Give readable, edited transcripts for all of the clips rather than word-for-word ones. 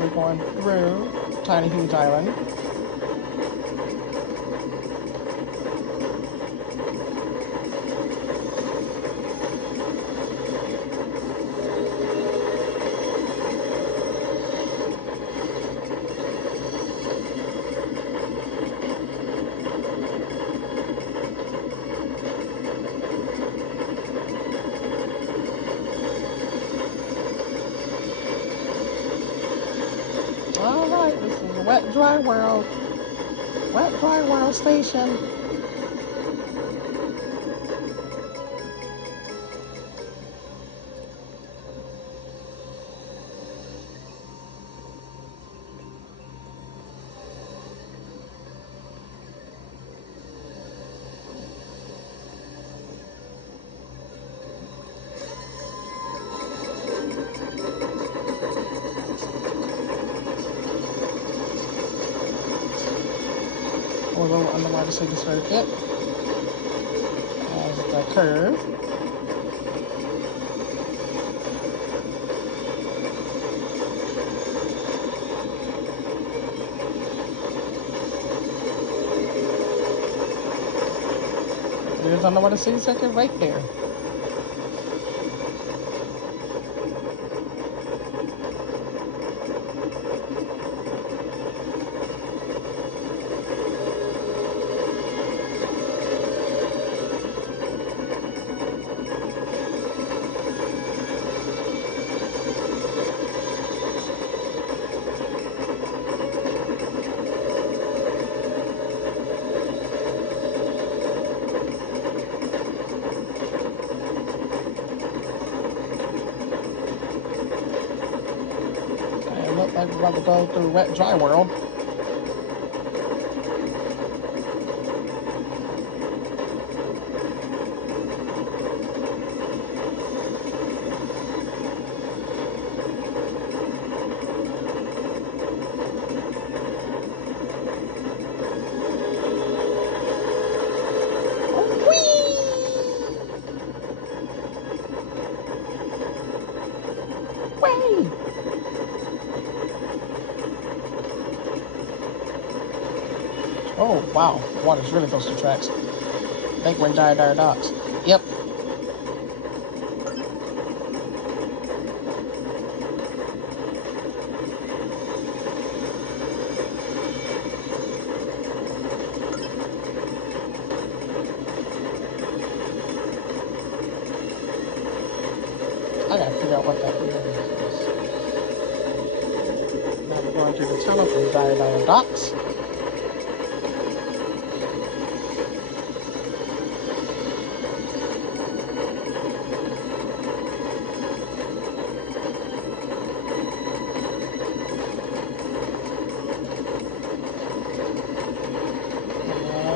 we're going through Tiny Huge Island. Alright, this is Wet Dry World. Wet Dry World Station. Or a little underwater city circuit. As the curve. There's underwater city circuit right there. Look like we're about to go through Wet Dry World. Whee! Oh, wow. The water's really close to the tracks. I think we're in Dire Docks. Yep. I gotta figure out what that is. Now we're going through the tunnel from Dire Docks.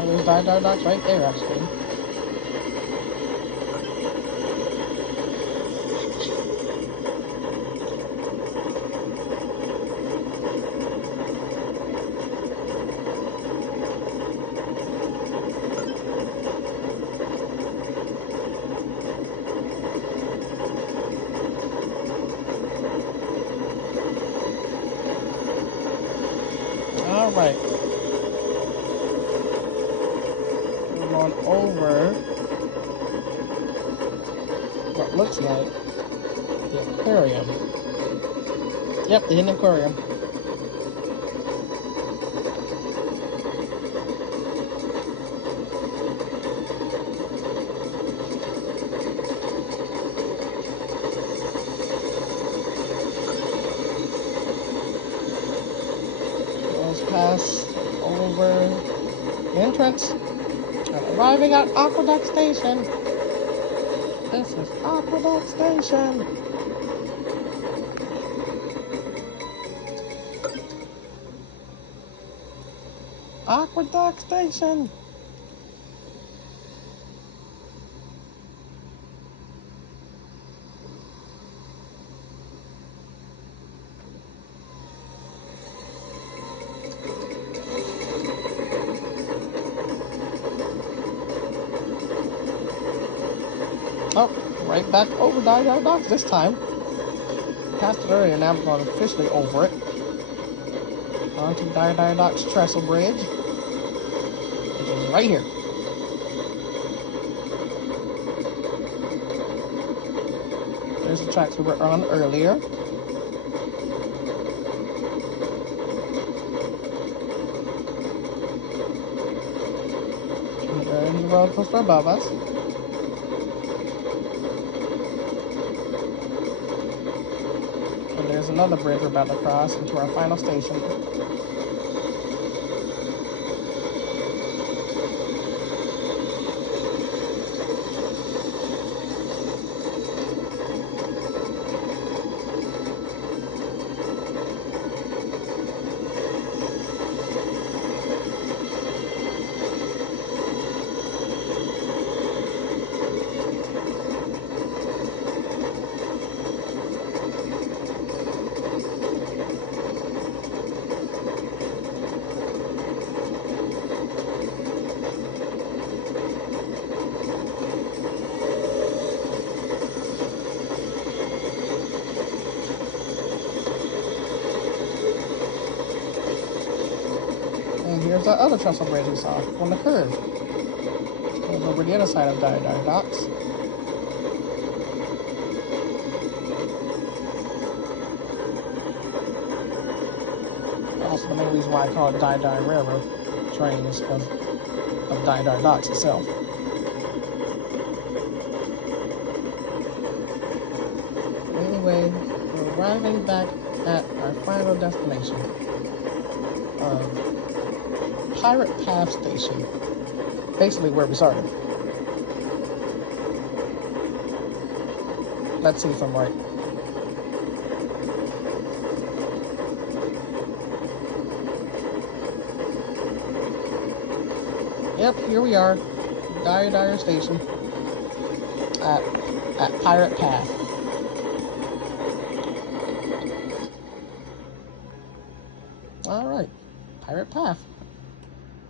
There's Dire Docks right there, actually. All right. We're going over what looks like the aquarium. Yep, the hidden aquarium. Pass over the entrance and arriving at Aqueduct Station. This is Aqueduct Station. Aqueduct Station. Oh, right back over Dire Docks this time. Passed it earlier, now I'm going officially over it. onto Dire Doc's Trestle Bridge, which is right here. There's the tracks we were on earlier. And there's the roller coaster above us. And there's another bridge we're about to cross into our final station. And here's the other trestle bridge we saw on the curve. Goes over the other side of Dire Docks. Also, the main reason why I call it Dire Railroad train is because of Dire Docks itself. Anyway, we're arriving back at our final destination. Pirate Path Station. Basically where we started. Let's see if I'm right. Yep, here we are. Dire Station. At Pirate Path. Alright. Pirate Path.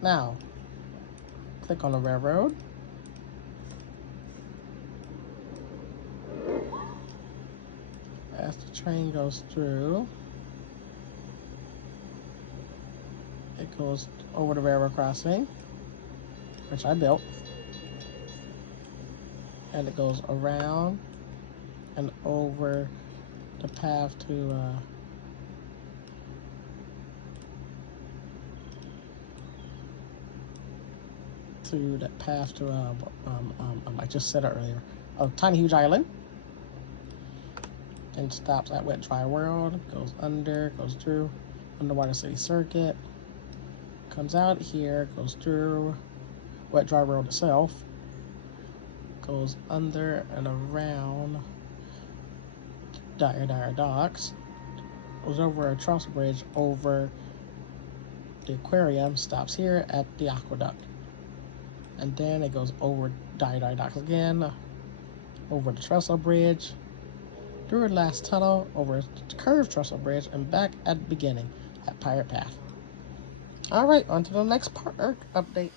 Now, click on the railroad. As the train goes through, it goes over the railroad crossing, which I built, and it goes around and over the path to that path to I just said it earlier, Tiny Huge Island, and stops at Wet Dry World, goes under, goes through Underwater City Circuit, comes out here, goes through Wet Dry World itself, goes under and around Dire Docks, goes over a trestle bridge over the aquarium, stops here at the aqueduct. And then it goes over Dire Docks again, over the trestle bridge, through the last tunnel, over the curved trestle bridge, and back at the beginning at Pirate Path. Alright, on to the next part update.